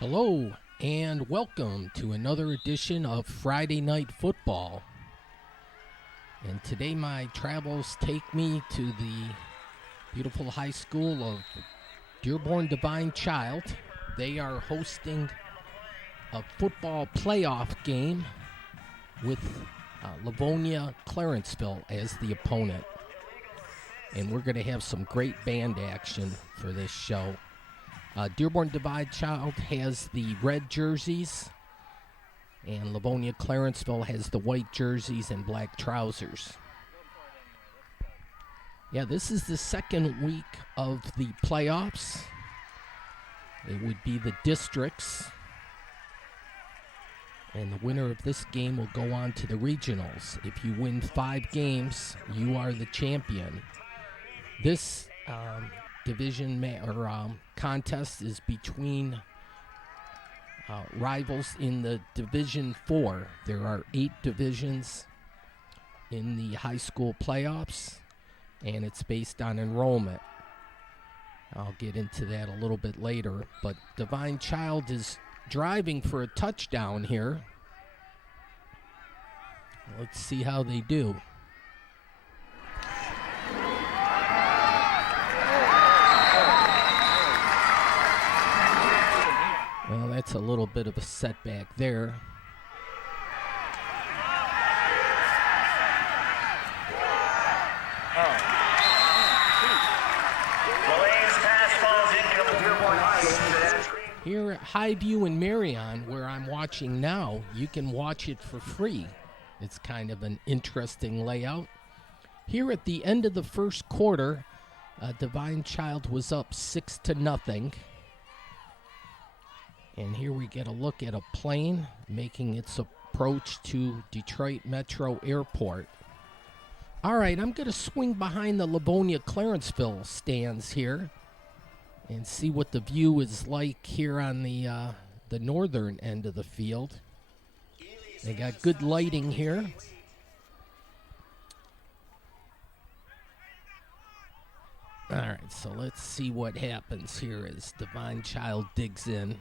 Hello and welcome to another edition of Friday Night Football. And today my travels take me to the beautiful high school of Dearborn Divine Child. They are hosting a football playoff game with Livonia Clarenceville as the opponent. And we're going to have some great band action for this show. Dearborn Divine Child has the red jerseys, and Livonia Clarenceville has the white jerseys and black trousers. Yeah, this is the second week of the playoffs. It would be the districts, and the winner of this game will go on to the regionals. If you win 5 games, you are the champion. This contest is between rivals in the Division 4. There are 8 divisions in the high school playoffs, and it's based on enrollment. I'll get into that a little bit later, but Divine Child is driving for a touchdown here. Let's see how they do. Well, that's a little bit of a setback there. Here at Highview in Marion, where I'm watching now, you can watch it for free. It's kind of an interesting layout. Here at the end of the first quarter, Divine Child was up 6-0. And here we get a look at a plane making its approach to Detroit Metro Airport. All right, I'm going to swing behind the Livonia Clarenceville stands here and see what the view is like here on the northern end of the field. They got good lighting here. All right, so let's see what happens here as Divine Child digs in.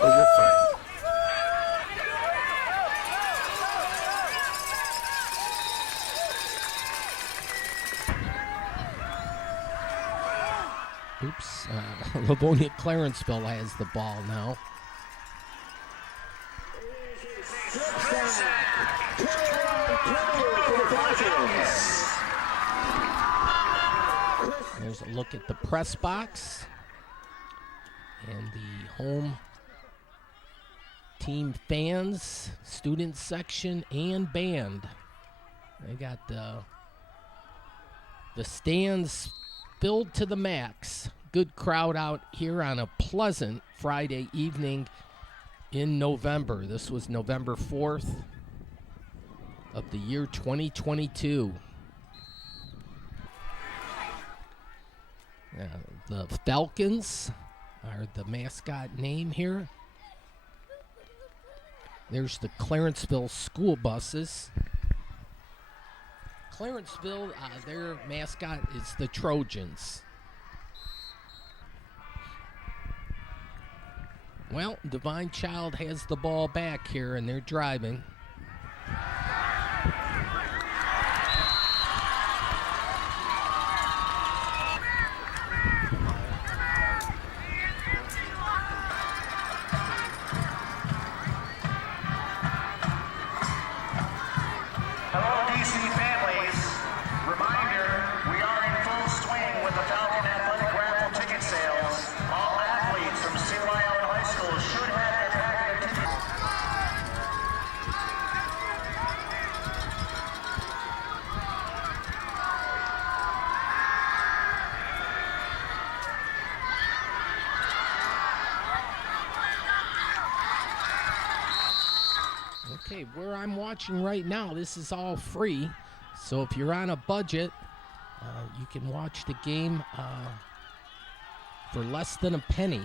Oh, you're fine. Oops. Livonia Clarenceville has the ball now. There's a look at the press box and the home team fans, student section, and band. They got the stands filled to the max. Good crowd out here on a pleasant Friday evening in November. This was November 4th of the year 2022. The Falcons are the mascot name here. There's the Clarenceville school buses. Clarenceville, their mascot is the Trojans. Well, Divine Child has the ball back here, and they're driving. Okay, where I'm watching right now, this is all free. So if you're on a budget, you can watch the game for less than a penny.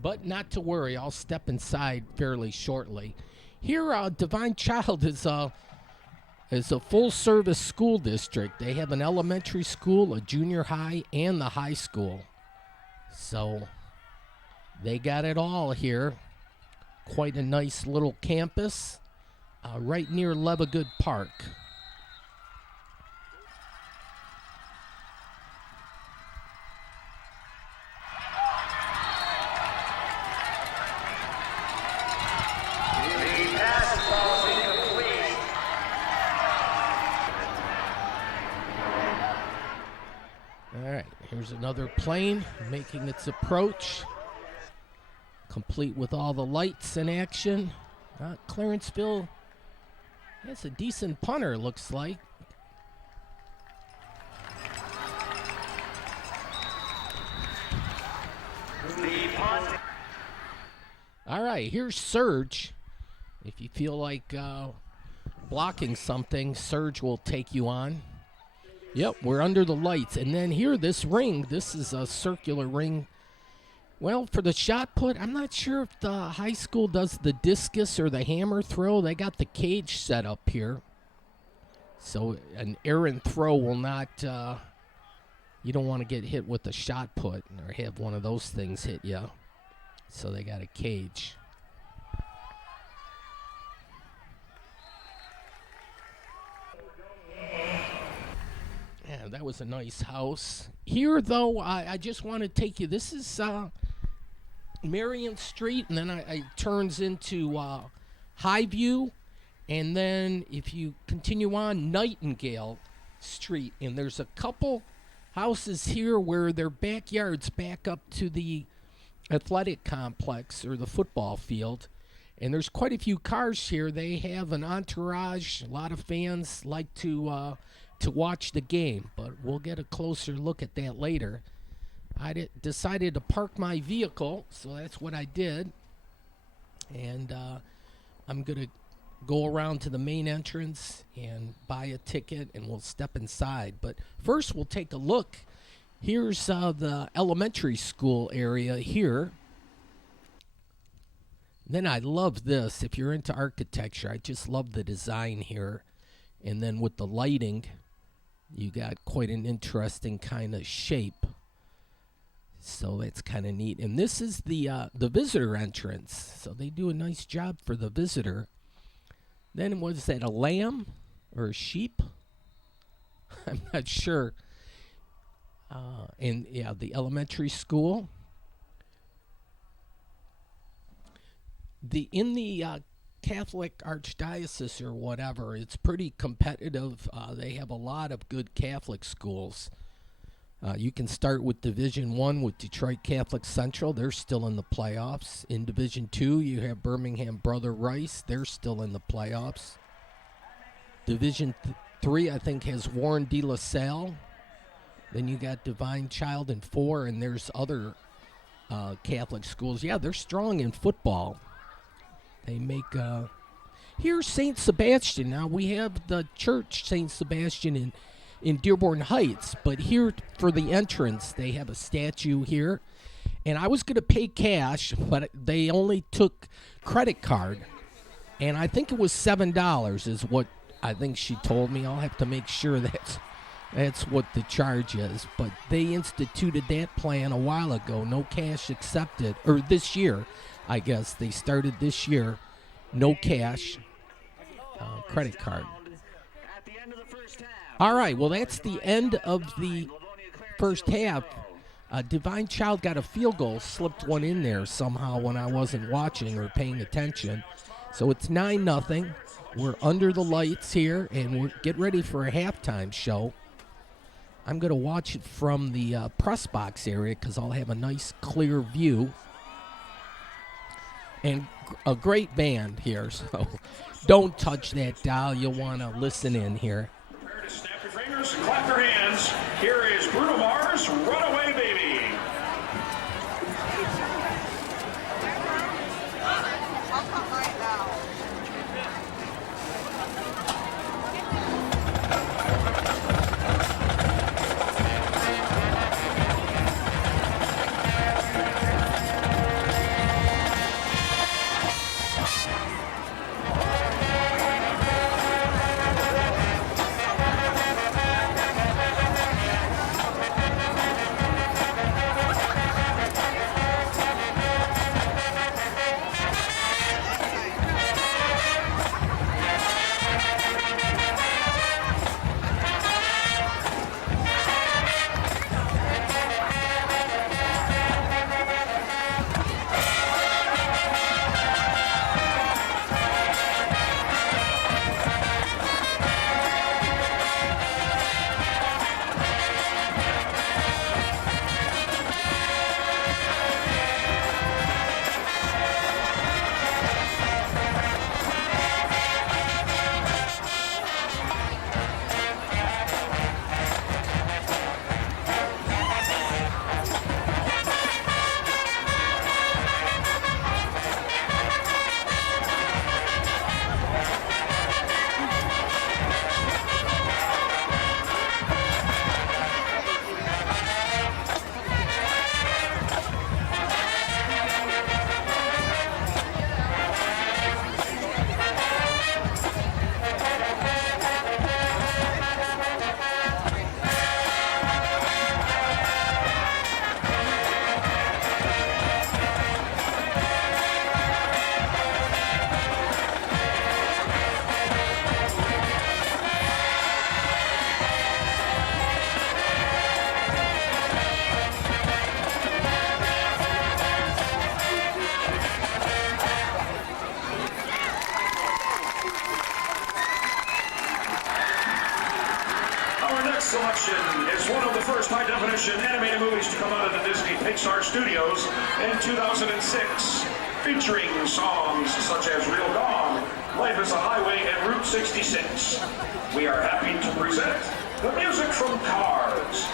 But not to worry, I'll step inside fairly shortly. Here, Divine Child is a full-service school district. They have an elementary school, a junior high, and the high school. So they got it all here. Quite a nice little campus right near Levagood Park. All right, here's another plane making its approach, complete with all the lights in action. Clarenceville has a decent punter, looks like. All right, here's Surge. If you feel like blocking something, Surge will take you on. Yep, we're under the lights. And then here, this ring, this is a circular ring. Well, for the shot put, I'm not sure if the high school does the discus or the hammer throw. They got the cage set up here. So an errant throw will not, you don't want to get hit with the shot put or have one of those things hit you. So they got a cage. Yeah, that was a nice house. Here, though, I just want to take you. This is Marion Street, and then it turns into Highview. And then if you continue on, Nightingale Street. And there's a couple houses here where their backyards back up to the athletic complex or the football field. And there's quite a few cars here. They have an entourage. A lot of fans like to watch the game, but we'll get a closer look at that later. I decided to park my vehicle, so that's what I did. And I'm going to go around to the main entrance and buy a ticket, and we'll step inside. But first, we'll take a look. Here's the elementary school area here. Then I love this. If you're into architecture, I just love the design here. And then with the lighting, you got quite an interesting kind of shape. So that's kind of neat. And this is the visitor entrance. So they do a nice job for the visitor. Then was that a lamb or a sheep? I'm not sure. And yeah, the elementary school. In the Catholic Archdiocese or whatever, it's pretty competitive. They have a lot of good Catholic schools. You can start with Division I with Detroit Catholic Central. They're still in the playoffs. In Division II, you have Birmingham Brother Rice. They're still in the playoffs. Division III, I think, has Warren de La Salle. Then you got Divine Child in 4, and there's other Catholic schools. Yeah, they're strong in football. They make, here's St. Sebastian. Now, we have the church St. Sebastian in Dearborn Heights, but here for the entrance, they have a statue here. And I was going to pay cash, but they only took credit card. And I think it was $7 is what I think she told me. I'll have to make sure that's what the charge is. But they instituted that plan a while ago. No cash accepted. Or this year, I guess. They started this year. No cash. Credit card. All right, well, that's the end of the first half. Divine Child got a field goal, slipped one in there somehow when I wasn't watching or paying attention. So it's 9-0. We're under the lights here, and we'll get ready for a halftime show. I'm going to watch it from the press box area because I'll have a nice, clear view. And a great band here, so don't touch that dial. You'll want to listen in here. Prepare to snap your fingers, clap your hands. Here is Bruno Mars, Runaway Baby. high-definition animated movies to come out of the Disney Pixar Studios in 2006, featuring songs such as Real Gone, Life is a Highway, and Route 66. We are happy to present the music from Cars.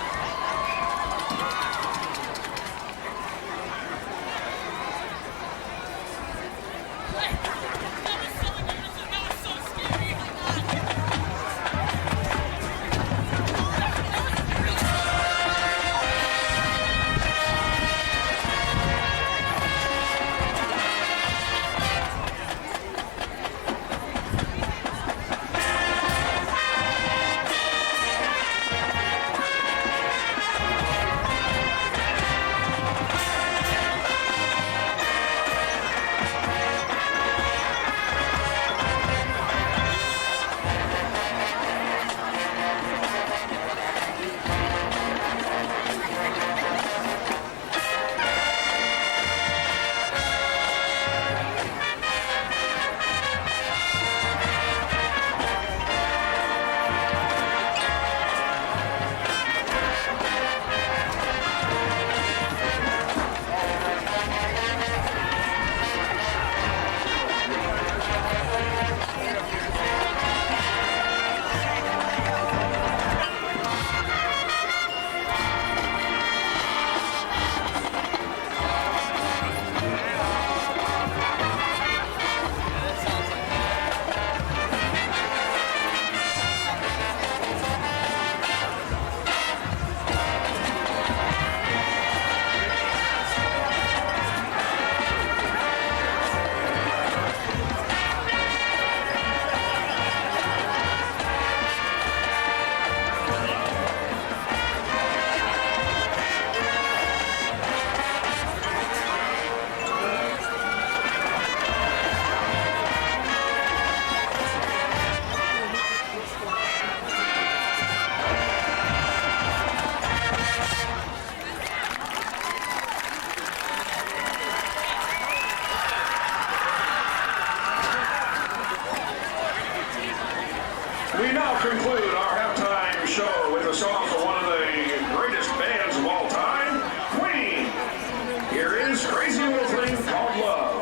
We now conclude our halftime show with a song for one of the greatest bands of all time, Queen. Here is Crazy Little Thing Called Love.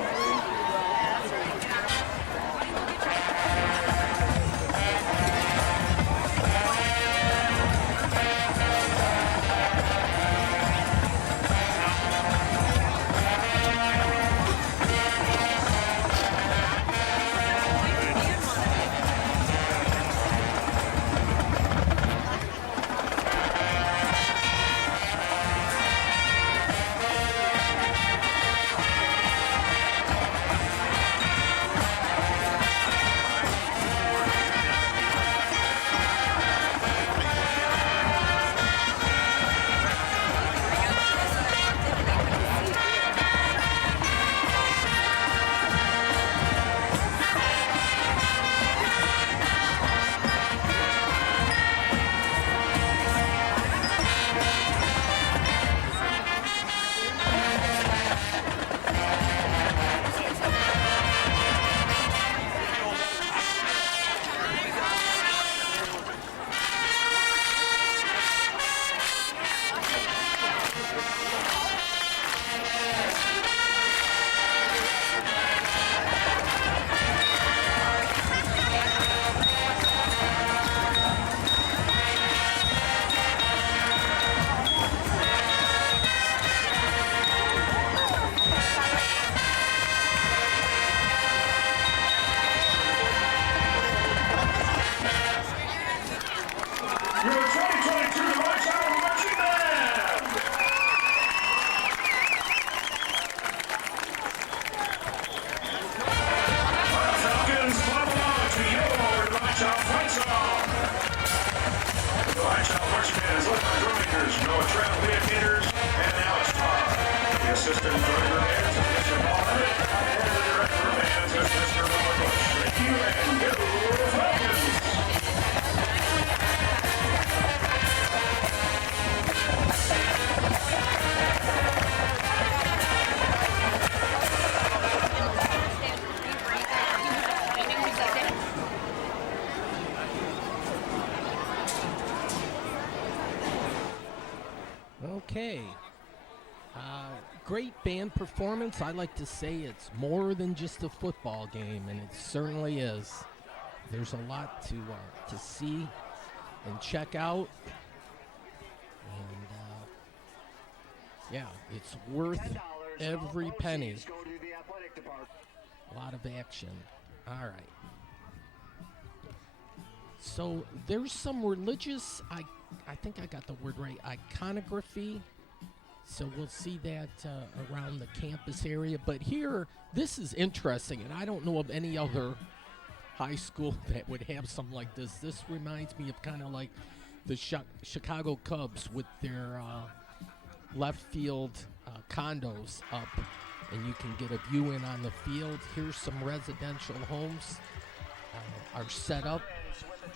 Okay. Great band performance. I like to say it's more than just a football game, and it certainly is. There's a lot to see and check out. And, yeah, it's worth every penny. A lot of action. All right. So there's some religious, I think I got the word right, iconography. So we'll see that around the campus area. But here, this is interesting, and I don't know of any other high school that would have something like this. This reminds me of kind of like the Chicago Cubs with their left field condos up, and you can get a view in on the field. Here's some residential homes are set up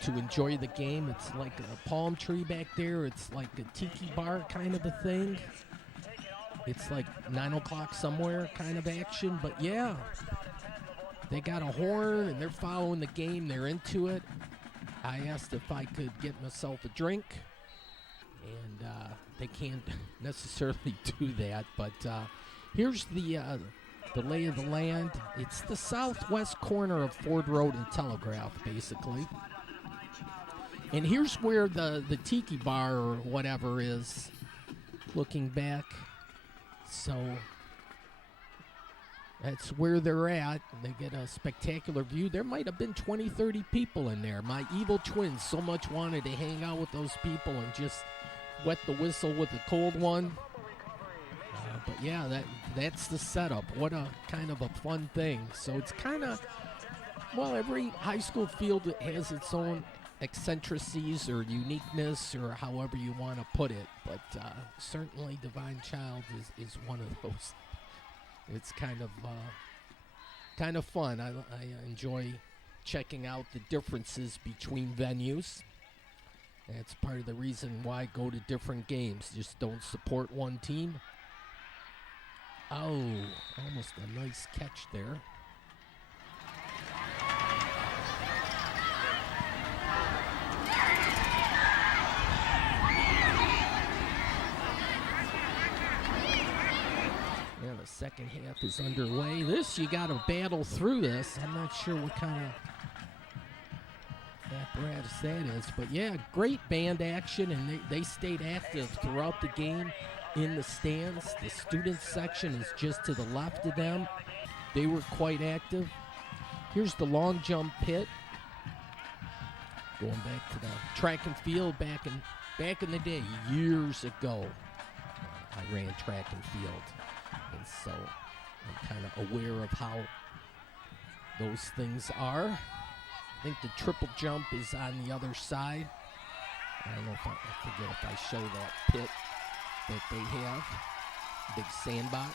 to enjoy the game. It's like a palm tree back there. It's like a tiki bar kind of a thing. It's like 9 o'clock somewhere kind of action. But yeah, they got a horn and they're following the game. They're into it. I asked if I could get myself a drink, and they can't necessarily do that. But here's the lay of the land. It's the southwest corner of Ford Road and Telegraph, basically. And here's where the tiki bar or whatever is, looking back. So that's where they're at. They get a spectacular view. There might have been 20, 30 people in there. My evil twins so much wanted to hang out with those people and just wet the whistle with a cold one. But yeah, that's the setup. What a kind of a fun thing. So it's kind of, well, every high school field has its own eccentricities or uniqueness or however you want to put it. But certainly Divine Child is one of those. It's kind of fun. I enjoy checking out the differences between venues. That's part of the reason why I go to different games. Just don't support one team. Oh, almost a nice catch there. Yeah, the second half is underway. You got to battle through this. I'm not sure what kind of apparatus that is. But yeah, great band action, and they stayed active throughout the game in the stands. The student section is just to the left of them. They were quite active. Here's the long jump pit. Going back to the track and field back in the day, years ago. I ran track and field. And so I'm kind of aware of how those things are. I think the triple jump is on the other side. I don't know if I forget if I show that pit that they have. Big sandbox.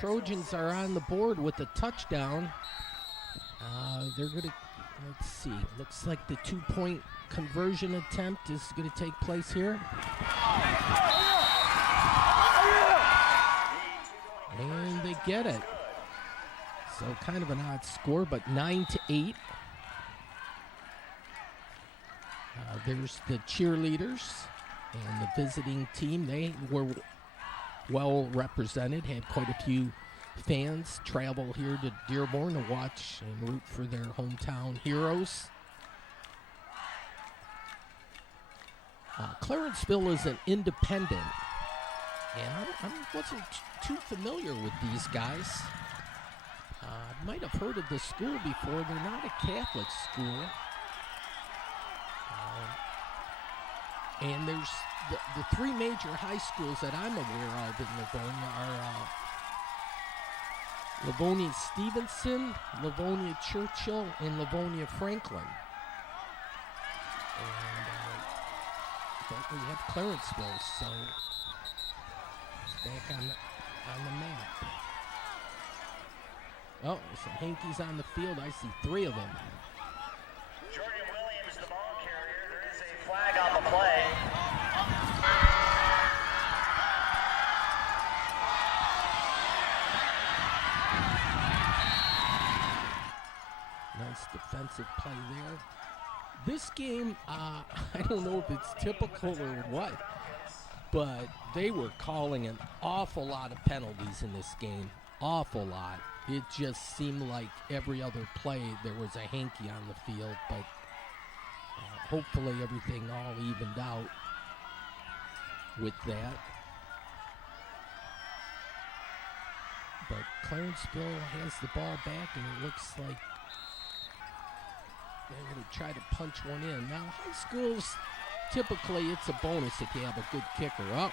Trojans are on the board with a touchdown. They're going to, let's see, looks like the 2-point conversion attempt is going to take place here. And they get it. So kind of an odd score, but 9-8. There's the cheerleaders and the visiting team. They were well represented, had quite a few fans travel here to Dearborn to watch and root for their hometown heroes. Clarenceville is an independent, and I wasn't too familiar with these guys. I might have heard of the school before. They're not a Catholic school. And there's the three major high schools that I'm aware of in Livonia are Livonia Stevenson, Livonia Churchill, and Livonia Franklin. And but we have Clarenceville, so it's back on the map. Oh, some Hankies on the field. I see three of them. Jordan Williams, the ball carrier. There is a flag on the play. Nice defensive play there. This game, I don't know if it's typical or what, but they were calling an awful lot of penalties in this game. Awful lot. It just seemed like every other play there was a hanky on the field, but hopefully everything all evened out with that. But Clarenceville has the ball back, and it looks like they're going to try to punch one in. Now, high schools, typically it's a bonus if you have a good kicker. Up.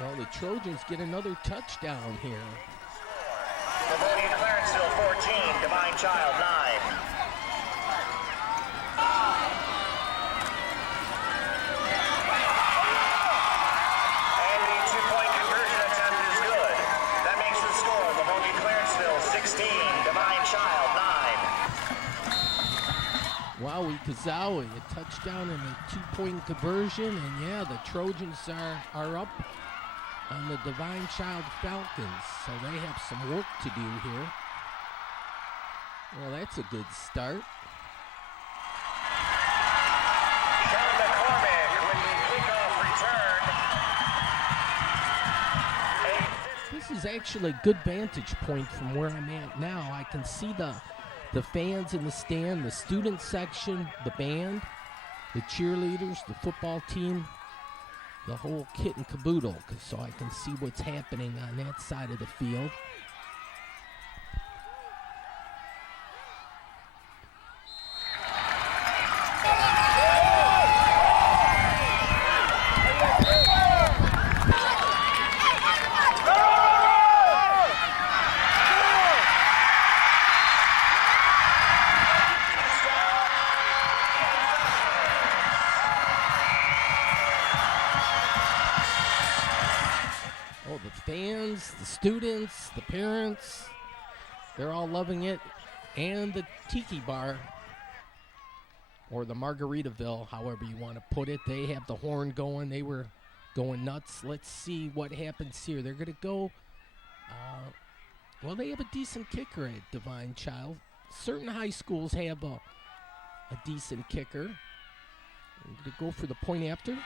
Well, the Trojans get another touchdown here. Livonia Clarenceville 14, Divine Child 9. And the two-point conversion attempt is good. That makes the score Livonia Clarenceville 16, Divine Child 9. Wowie Kazawi, a touchdown and a two-point conversion, and yeah, the Trojans are up on the Divine Child Falcons, so they have some work to do here. Well, that's a good start. Kevin McCormick with the kickoff return. This is actually a good vantage point from where I'm at now. I can see the fans in the stand, the student section, the band, the cheerleaders, the football team, the whole kit and caboodle, so I can see what's happening on that side of the field. Fans, the students, the parents, they're all loving it. And the Tiki Bar, or the Margaritaville, however you want to put it, they have the horn going. They were going nuts. Let's see what happens here. They're going to go, well, they have a decent kicker at Divine Child. Certain high schools have a decent kicker. I'm going to go for the point after.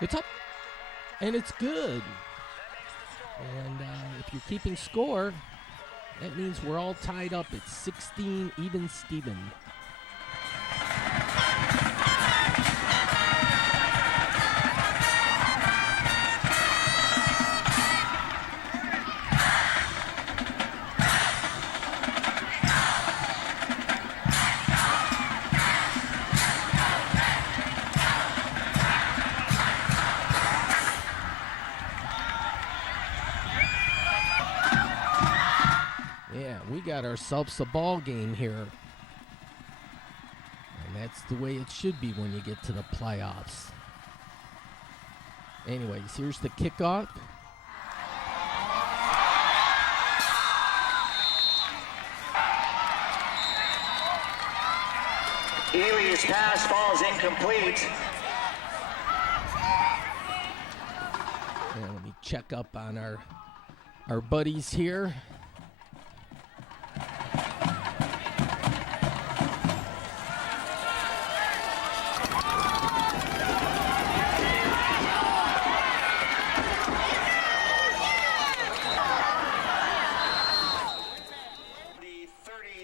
It's up, and it's good. And if you're keeping score, that means we're all tied up at 16, even Steven. We got ourselves a ball game here. And that's the way it should be when you get to the playoffs. Anyways, here's the kickoff. Ely's pass falls incomplete. And let me check up on our buddies here.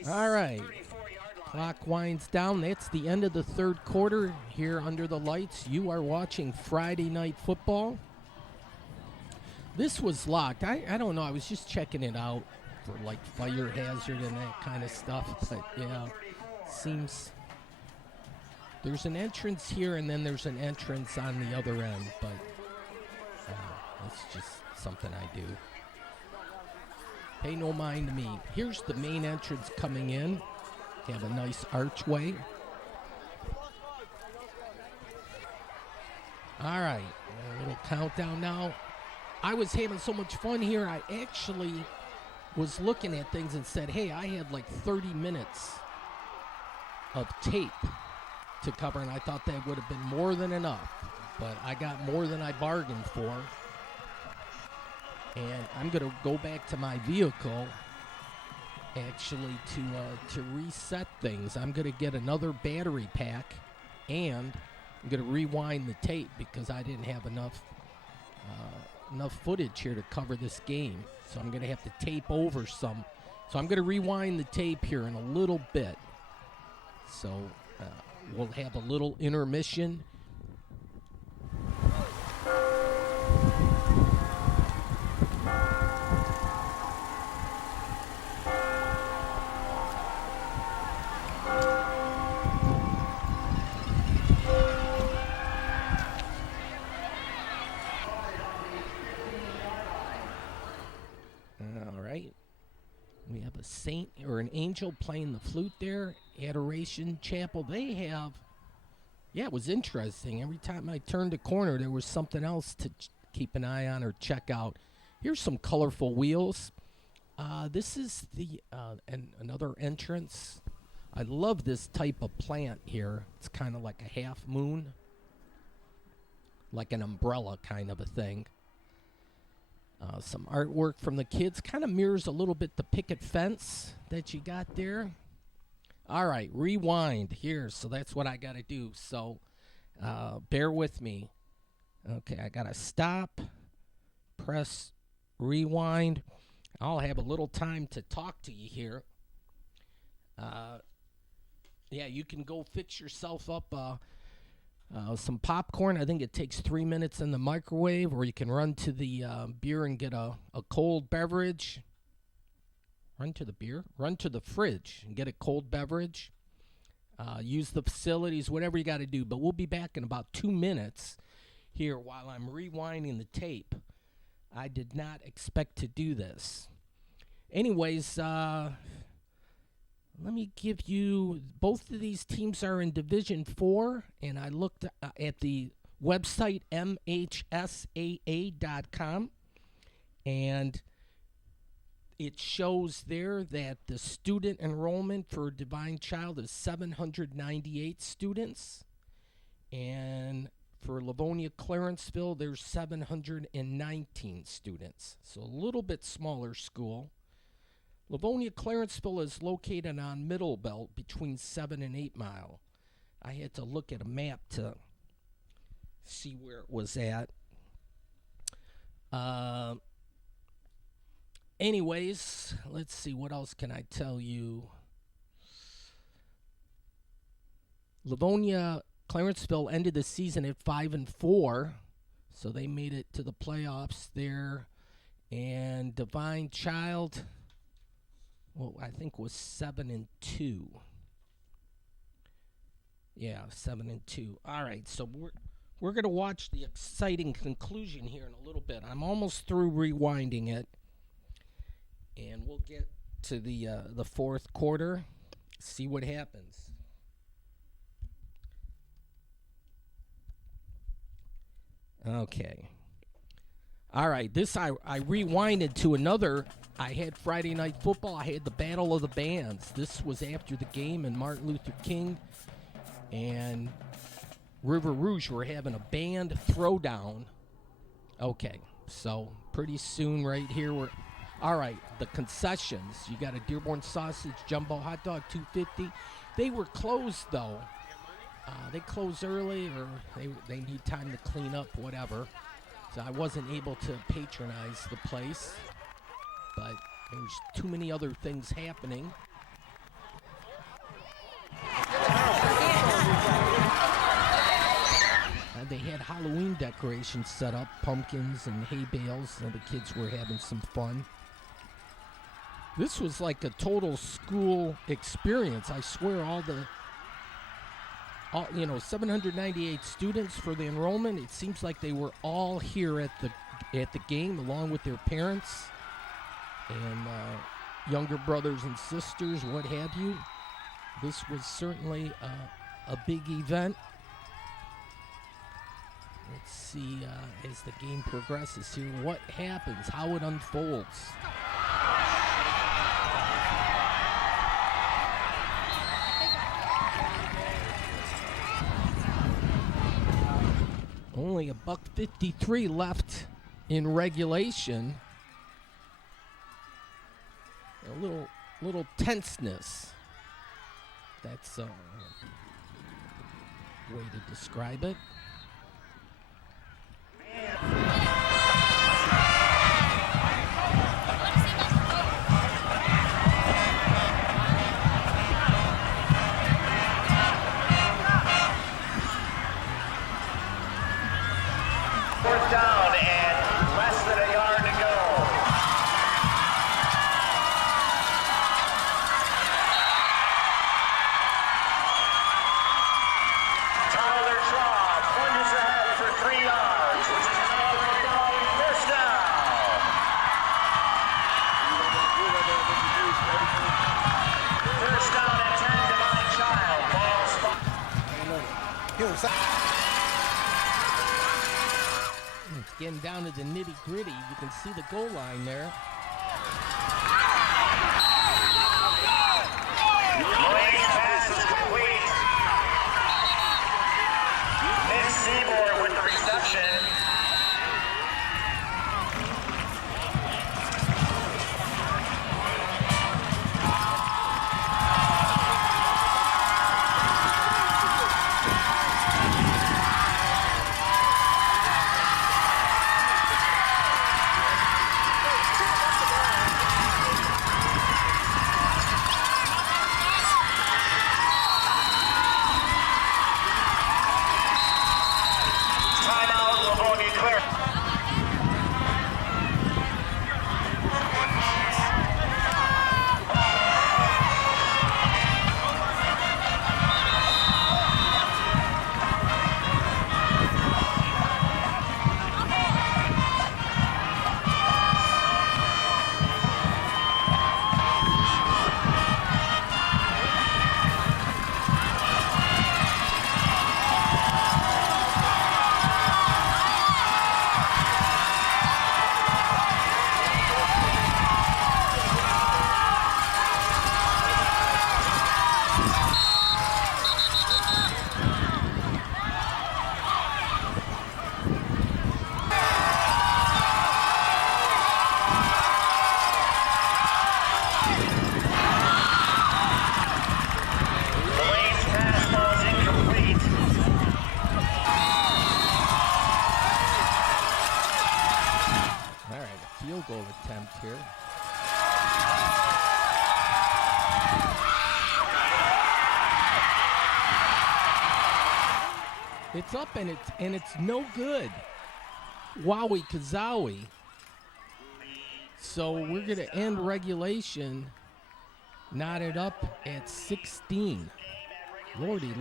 All right, clock winds down. That's the end of the third quarter here under the lights. You are watching Friday Night Football. This was locked. I don't know. I was just checking it out for like fire hazard and that kind of stuff. But yeah, seems there's an entrance here and then there's an entrance on the other end. But it's just something I do. Pay no mind to me. Here's the main entrance coming in. You have a nice archway. All right, a little countdown now. I was having so much fun here, I actually was looking at things and said, hey, I had like 30 minutes of tape to cover, and I thought that would have been more than enough. But I got more than I bargained for. And I'm going to go back to my vehicle, actually, to reset things. I'm going to get another battery pack, and I'm going to rewind the tape because I didn't have enough footage here to cover this game. So I'm going to have to tape over some. So I'm going to rewind the tape here in a little bit. So we'll have a little intermission. We have a saint or an angel playing the flute there. Adoration Chapel. They have, yeah, it was interesting. Every time I turned a corner, there was something else to keep an eye on or check out. Here's some colorful wheels. This is the another entrance. I love this type of plant here. It's kind of like a half moon, like an umbrella kind of a thing. Some artwork from the kids. Kind of mirrors a little bit the picket fence that you got there. All right, rewind here. So that's what I got to do. So bear with me. Okay, I got to stop, press rewind. I'll have a little time to talk to you here. Yeah, you can go fix yourself up some popcorn. I think it takes 3 minutes in the microwave, or you can run to the beer and get a cold beverage. Run to the beer? Run to the fridge and get a cold beverage. Use the facilities, whatever you got to do. But we'll be back in about 2 minutes here while I'm rewinding the tape. I did not expect to do this. Anyways, let me give you, both of these teams are in Division 4, and I looked at the website mhsaa.com, and it shows there that the student enrollment for Divine Child is 798 students, and for Livonia Clarenceville, there's 719 students, so a little bit smaller school. Livonia Clarenceville is located on Middle Belt between 7 and 8 Mile. I had to look at a map to see where it was at. Anyways, let's see, what else can I tell you? Livonia Clarenceville ended the season at 5-4, so they made it to the playoffs there. And Divine Child, well, I think was 7-2. Yeah, 7-2. All right, so we're gonna watch the exciting conclusion here in a little bit. I'm almost through rewinding it, and we'll get to the fourth quarter. See what happens. Okay. All right, this I rewinded to another. I had Friday Night Football. I had the Battle of the Bands. This was after the game, and Martin Luther King and River Rouge were having a band throwdown. Okay, so pretty soon right here we're... All right, the concessions. You got a Dearborn sausage jumbo hot dog, $2.50. They were closed, though. They close early, or they need time to clean up, whatever. So I wasn't able to patronize the place, but there's too many other things happening. They had Halloween decorations set up, pumpkins and hay bales, so the kids were having some fun. This was like a total school experience. I swear all 798 students for the enrollment. It seems like they were all here at the game along with their parents and younger brothers and sisters, what have you. This was certainly a big event. Let's see as the game progresses here what happens, how it unfolds. Only $1.53 left in regulation. A little tenseness. That's a way to describe it. Fourth down and less than a yard to go. Tyler Shaw plunges ahead for 3 yards, which is another first down. First down and 10, Divine Child. Ball spot. It's getting down to the nitty-gritty. You can see the goal line there. Lane pass is complete. Nick Seymour with the reception. Timeout, Livonia Clarenceville. Lane's pass ball is incomplete. All right, a field goal attempt here. It's up and it's no good. Wowie kazowie. So we're gonna end regulation knotted up at 16. Lordy.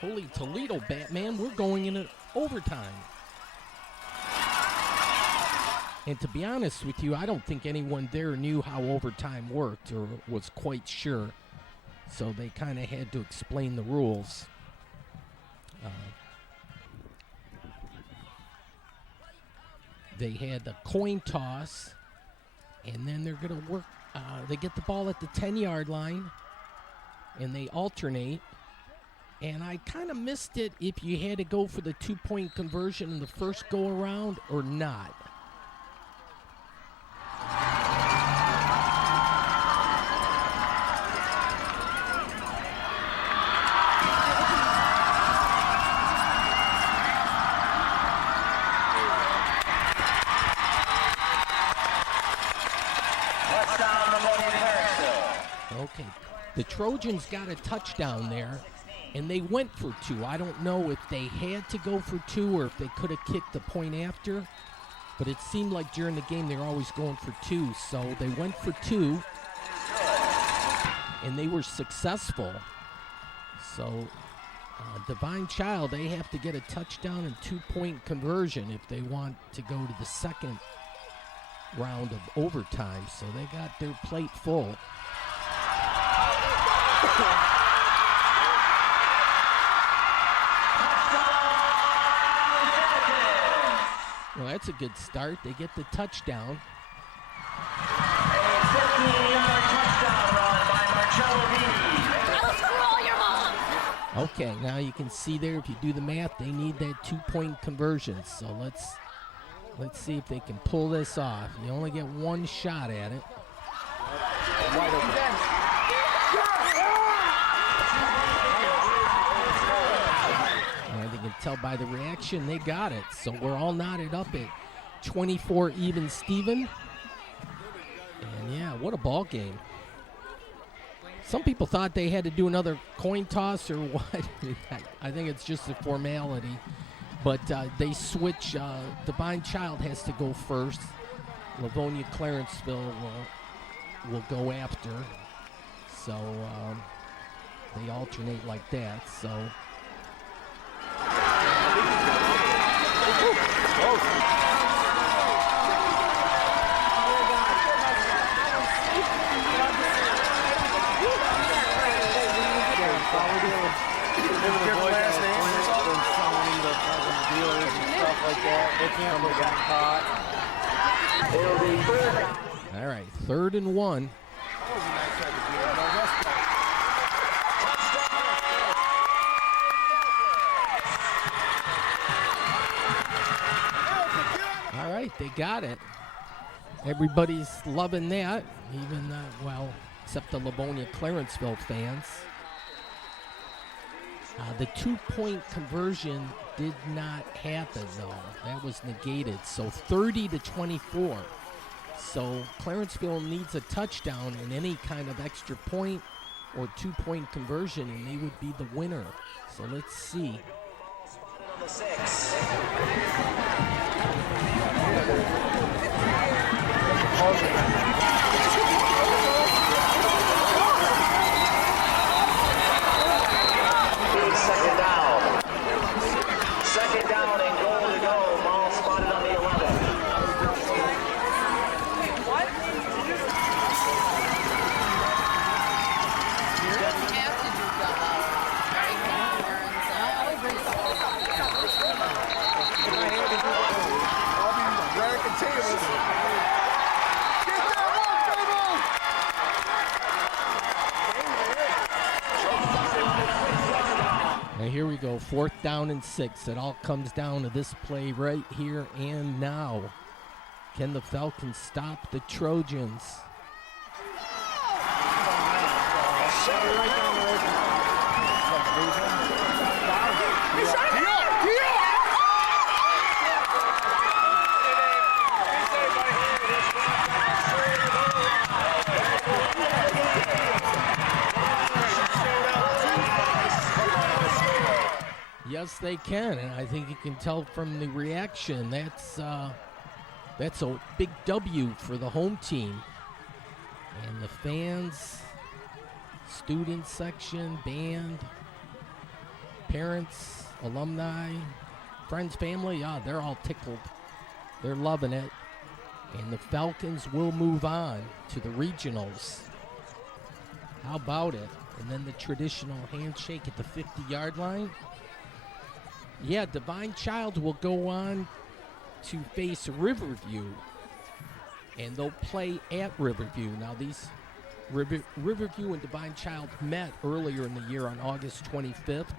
Holy Toledo, Batman, we're going into overtime. And to be honest with you, I don't think anyone there knew how overtime worked or was quite sure. So they kind of had to explain the rules. They had a coin toss, and then they're going to work. They get the ball at the 10-yard line, and they alternate. And I kind of missed it if you had to go for the 2-point conversion in the first go-around or not. Touchdown, Livonia Clarenceville. Okay, the Trojans got a touchdown there, and they went for two. I don't know if they had to go for two or if they could have kicked the point after, but it seemed like during the game they were always going for two. So they went for two, and they were successful. So Divine Child, they have to get a touchdown and 2-point conversion if they want to go to the second round of overtime. So they got their plate full. Well, that's a good start. They get the touchdown. A 15-yard touchdown run by Marcello Dini. Okay, now you can see there, if you do the math, they need that 2-point conversion. So let's see if they can pull this off. You only get one shot at it. And you can tell by the reaction, they got it. So we're all knotted up at 24 even Steven. And yeah, what a ball game. Some people thought they had to do another coin toss or what. I think it's just a formality. But they switch. Divine Child has to go first. Livonia Clarenceville will go after. So they alternate like that. So. All right, 3rd and 1. All right, they got it. Everybody's loving that, even, except the Livonia Clarenceville fans. The 2-point conversion did not happen, though. That was negated. So 30-24. So Clarenceville needs a touchdown and any kind of extra point or 2-point conversion, and they would be the winner. So let's see. Number 6. Second down and goal to go. Ball spotted on the 11. Now here we go, 4th down and 6. It all comes down to this play right here and now. Can the Falcons stop the Trojans? Yes, they can, and I think you can tell from the reaction that's a big W for the home team. And the fans, student section, band, parents, alumni, friends, family, they're all tickled. They're loving it. And the Falcons will move on to the regionals. How about it? And then the traditional handshake at the 50-yard line. Yeah, Divine Child will go on to face Riverview, and they'll play at Riverview. Now, these Riverview and Divine Child met earlier in the year on August 25th.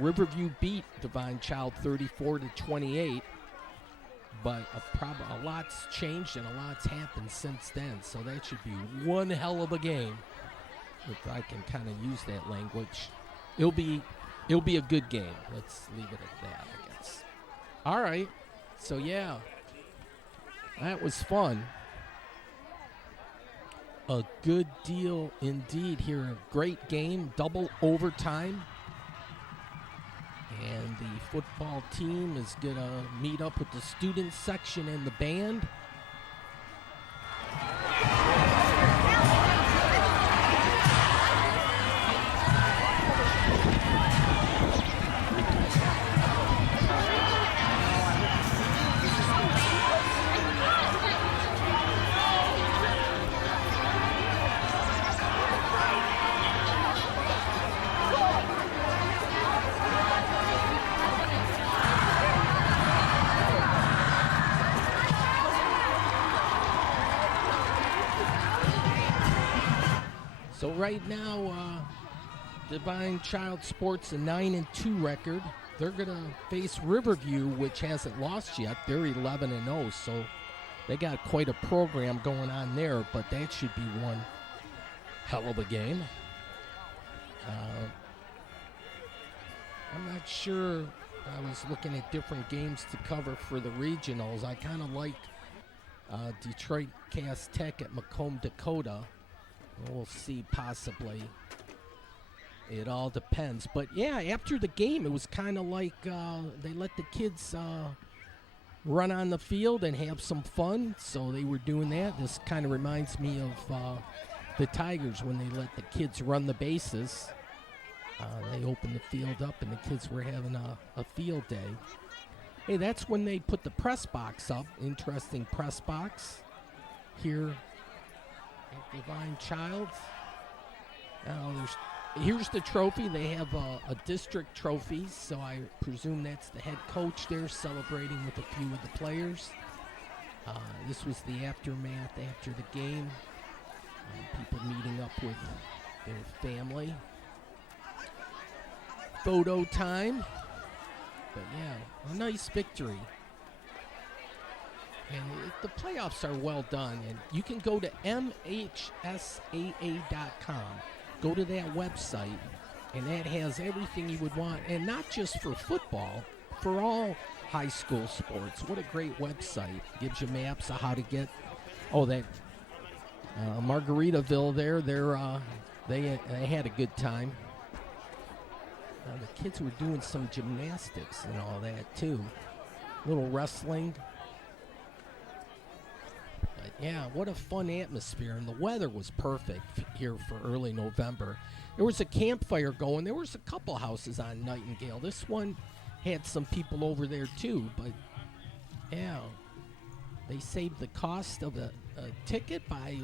Riverview beat Divine Child 34-28, but a lot's changed and a lot's happened since then, so that should be one hell of a game, if I can kind of use that language. It'll be a good game. Let's leave it at that, I guess. All right. So, yeah, that was fun. A good deal indeed here. Great game, double overtime. And the football team is going to meet up with the student section and the band. So right now, Divine Child sports a 9-2 record. They're going to face Riverview, which hasn't lost yet. They're 11-0, so they got quite a program going on there, but that should be one hell of a game. I'm not sure. I was looking at different games to cover for the regionals. I kind of like Detroit Cass Tech at Macomb, Dakota. We'll see, possibly. It all depends. But, yeah, after the game, it was kind of like they let the kids run on the field and have some fun. So they were doing that. This kind of reminds me of the Tigers when they let the kids run the bases. They opened the field up, and the kids were having a field day. Hey, that's when they put the press box up. Interesting press box here at Divine Child. Now here's the trophy. They have a district trophy, so I presume that's the head coach there celebrating with a few of the players. This was the aftermath after the game. People meeting up with their family. Photo time. But yeah, a nice victory. And the playoffs are well done. And you can go to mhsaa.com. Go to that website, and that has everything you would want. And not just for football, for all high school sports. What a great website. Gives you maps of how to get. Oh, that Margaritaville there. They had a good time. The kids were doing some gymnastics and all that, too. Little wrestling. But, yeah, what a fun atmosphere. And the weather was perfect here for early November. There was a campfire going. There was a couple houses on Nightingale. This one had some people over there, too. But, yeah, they saved the cost of a ticket by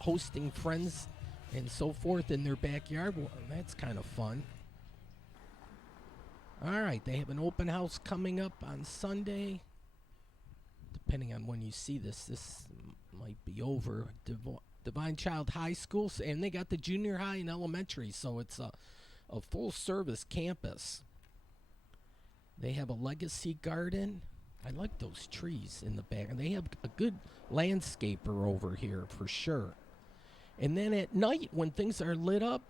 hosting friends and so forth in their backyard. Well, that's kind of fun. All right, they have an open house coming up on Sunday. Depending on when you see this might be over. Divine Child High School, and they got the junior high and elementary, so it's a full-service campus. They have a legacy garden. I like those trees in the back. And they have a good landscaper over here for sure. And then at night, when things are lit up,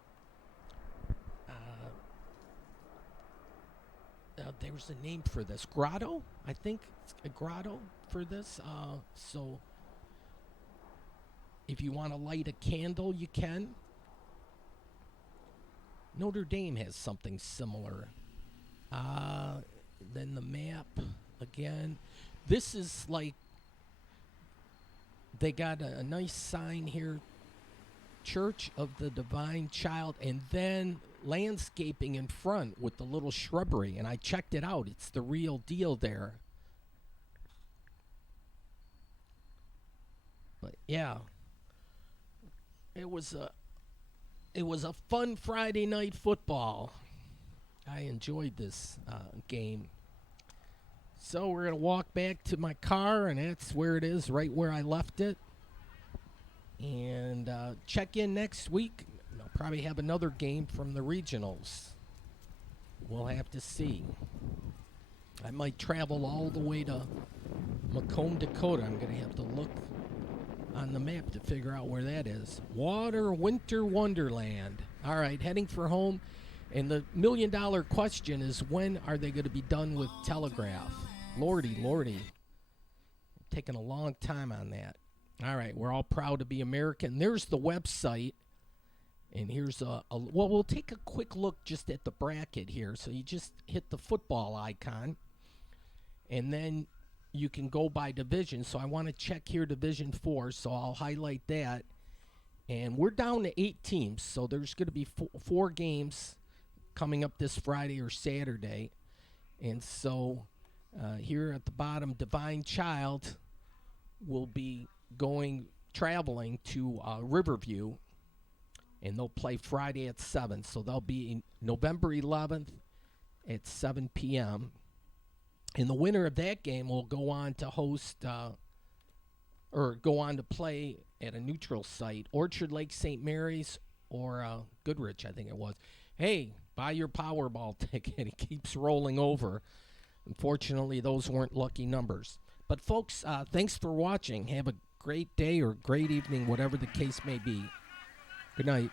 there's a name for this. Grotto? I think it's a grotto for this. So if you want to light a candle, you can. Notre Dame has something similar. Then the map again. This is like, they got a nice sign here. Church of the Divine Child, and then landscaping in front with the little shrubbery, and I checked it out. It's the real deal there. But yeah, it was a fun Friday night football. I enjoyed this game. So we're gonna walk back to my car, and that's where it is, right where I left it. And check in next week. I'll probably have another game from the regionals. We'll have to see. I might travel all the way to Macomb, Dakota. I'm going to have to look on the map to figure out where that is. Winter Wonderland. All right, heading for home. And the million-dollar question is, when are they going to be done with Telegraph? Lordy. Taking a long time on that. All right, we're all proud to be American. There's the website. And here's well, we'll take a quick look just at the bracket here. So you just hit the football icon, and then you can go by division. So I want to check here Division 4, so I'll highlight that. And we're down to 8 teams, so there's going to be four games coming up this Friday or Saturday. And so here at the bottom, Divine Child will be traveling to Riverview, and they'll play Friday at 7. So they'll be November 11th at 7 p.m. And the winner of that game will go on to host or go on to play at a neutral site, Orchard Lake St. Mary's or Goodrich, I think it was. Hey, buy your Powerball ticket. It keeps rolling over. Unfortunately, those weren't lucky numbers. But, folks, thanks for watching. Have a great day or great evening, whatever the case may be. Good night.